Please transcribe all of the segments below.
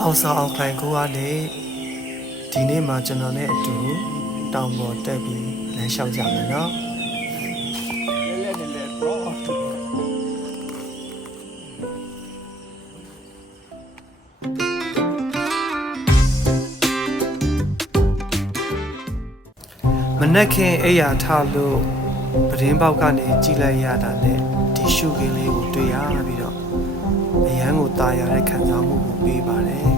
အောင်ဆောင်အောင်ခိုင်ကိုကနေဒီနေ့မှကျွန်တော်နဲ့အတူတောင်ပေါ်တက်ပြီးလမ်းလျှောက်ကြမယ်နော်လဲလဲလဲတော့မနက်ခင်းအိယာထလို့ပဒင်းပေါက်ကနေကြည်လိုက်ရတာနဲ့ဒီရှုခင်းလေးကိုတွေ့ရပြီးတော့ အရန်ကိုตายရတဲ့ခံစားမှုကိုပေးပါတယ်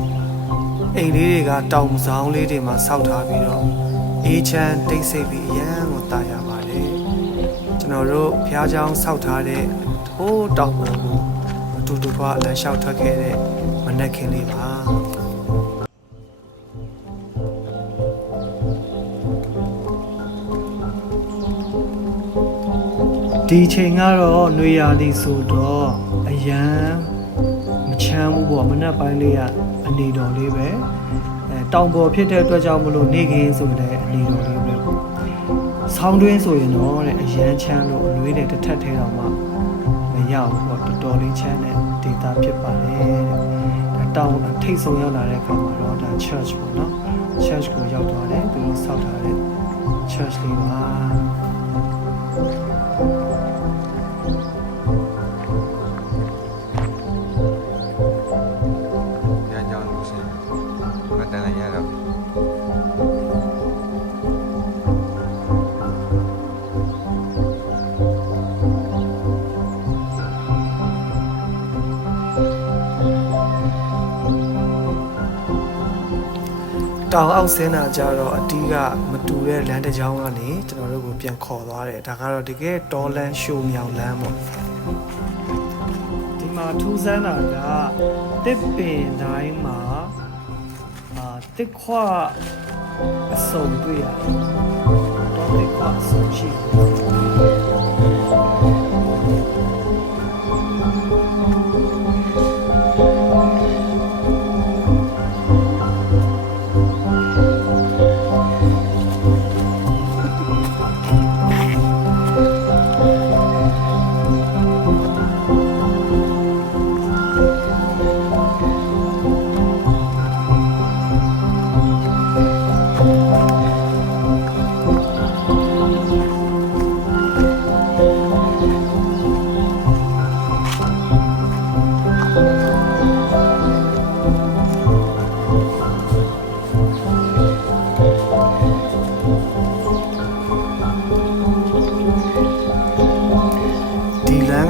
အိမ်လေးတွေကတောင်ဆောင်လေးတွေမှာဆောက်ထားပြီးတော့အေးချမ်းတိတ်ဆိတ်ပြီးအရန်ကိုตายရပါတယ်ကျွန်တော်တို့ဘုရားကျောင်းဆောက်ထားတဲ့ထိုးတောင်ပေါ်ကိုအတူတူကလမ်းလျှောက်ထွက်ခဲ့တဲ့မနက်ခင်းလေးပါ ဒီချိန်ကတော့နှွေရာသီဆိုတော့အ ရန်မချမ်းဘူးပေါ့မနက်ပိုင်းလေးကအနေတော်လေးပဲအဲတောင်ပေါ်ဖြစ်တဲ့အတွက်ကြောင့်မလို့နေခင်းဆိုလည်းအနေတော်လေးပဲပေါ့ဆောင်းတွင်းဆိုရင်တော့တဲ့အရန်ချမ်းလို့အနှွေးတွေတစ်ထက်ထဲတော့မှမရဘူးပေါ့တော်တော်လေးချမ်းတဲ့ဒေတာဖြစ်ပါတယ်တဲ့ဒါတောင်ထိတ်ဆုံးရောက်လာတဲ့အခါမှာတော့ဒါ church ပေါ့နော် church ကိုရောက်သွားတယ်သူတို့ဆောက်ထားတဲ့ church လေးပါ န်လိုက်ရတော့တောင်အောက်ဆင်းတာကြတော့အတီးကမတူတဲ့လမ်းတစ်ကြောင်းကနေကျွန်တော်တို့ကိုပြန်ခေါ်သွားတယ်ဒါကတော့တကယ်တော်လန်ရှိုးမြောင်လမ်းပေါ့ဒီမှာထူးဆန်းတာကတစ်ပင်တိုင်းမှာအာ တစ်ခွအစုံတွေ့ရတယ်တော့တစ်ခွအစုံရှိတယ်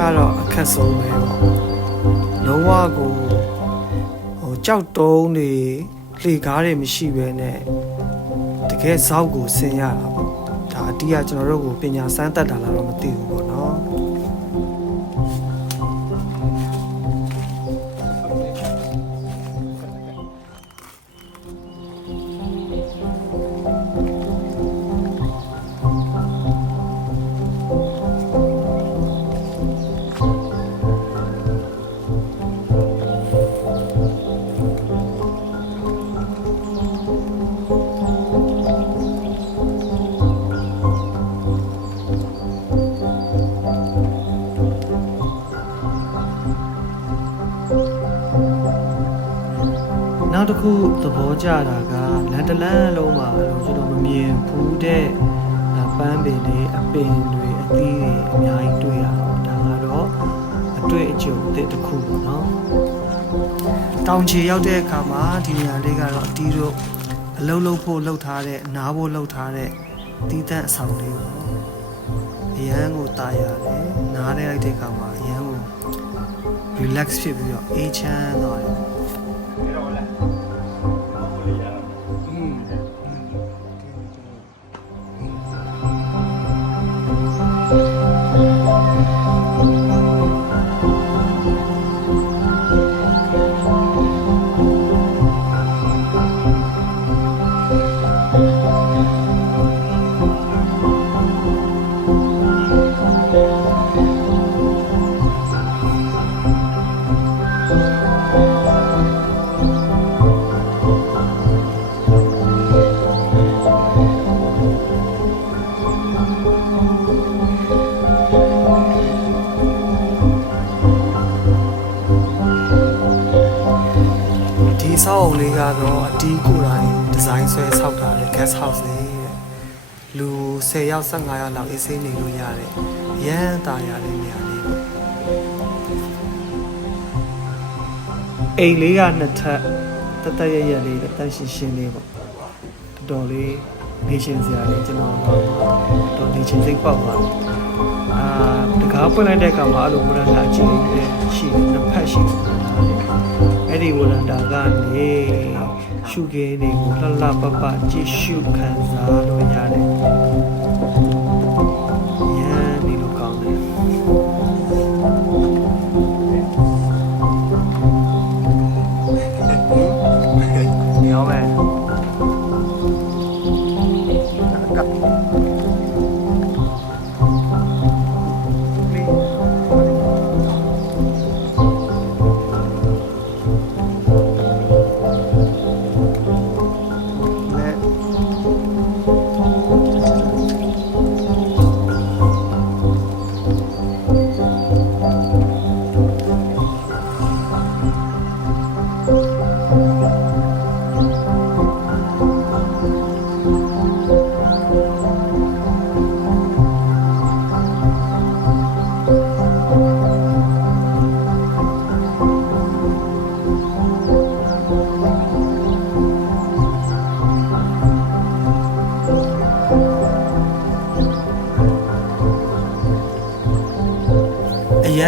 ကတော့အခက်ဆုံးပဲပေါ့လုံးဝကိုဟိုကြောက်တုံးတွေလှေကားတွေမရှိဘဲနဲ့တကယ်ဇောက်ကိုဆင်းရတာပေါ့ဒါအတီးကကျွန်တော်တို့ကိုပညာစမ်းတတ်တာလားတော့မသိဘူးပေါ့ နော်နောက်တစ်ခုသဘောကျတာကလန်တလန်းလုံးမှာကျွန်တော်မမြင်ဘူးတဲ့ပန်းပင်တွေအပင်တွေအသီးတွေအများကြီးတွေ့ရတော့ဒါကတော့အတွေ့အကြုံတစ်တစ်ခုပေါ့နော်တောင်ချီရောက်တဲ့အခါမှာဒီနေရာလေးကတော့အတီးတို့အလုံးလုံးဖို့လှုပ်ထားတဲ့နားဖို့လှုပ်ထားတဲ့တီးတန့်အဆောင်လေးပေါ့အရန်ကိုတာရတယ်နားလိုက်တဲ့အခါမှာအရန်ကို relax ဖြစ်ပြီးတော့အေးချမ်းသွားတယ် ဒီဆောက်အုံလေးကတော့အတီးကိုယ်တိုင်ဒီဇိုင်းဆွဲဆောက်ထားတဲ့ guest house လေးတဲ့လူ10ယောက်15ယောက်လောက်အေးဆေးနေလို့ရတယ်ရမ်းတာရတဲ့နေရာလေးပေါ့အိမ်လေးကနှစ်ထပ်တတရရလေးတတရှင်းရှင်းလေးပေါ့တော်တော်လေးနေရှင်စရာလေးကျွန်တော်တော့တော်နေချင်းစိတ်ပေါက်သွားတယ်အာ တကားပွင့်လိုက်တဲ့အခါမှာအဲ့လိုဝရဏအချင်းလေးရှိတယ်နှစ်ဖက်ရှိတယ်အဲ့ဒီဝရဏကနေရှုခင်းတွေကိုလှလှပပကြည့်ရှုခံစားလို့ရတယ်ရမ်းနေလို့ကောင်း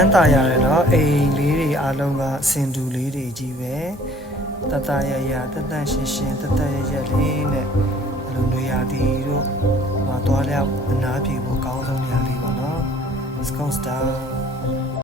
မ်းသာရတယ်နော်အိမ်လေးတွေအားလုံးကစင်တူလေးတွေကြီးပဲတတရရတတန့်ရှင်ရှင်တတရရလေးနဲ့အလိုနေရာတီတို့မှာသွားလျောက်အနာပြေဖို့ကောင်းဆုံးနေရာလေးပါနော် Scouts Down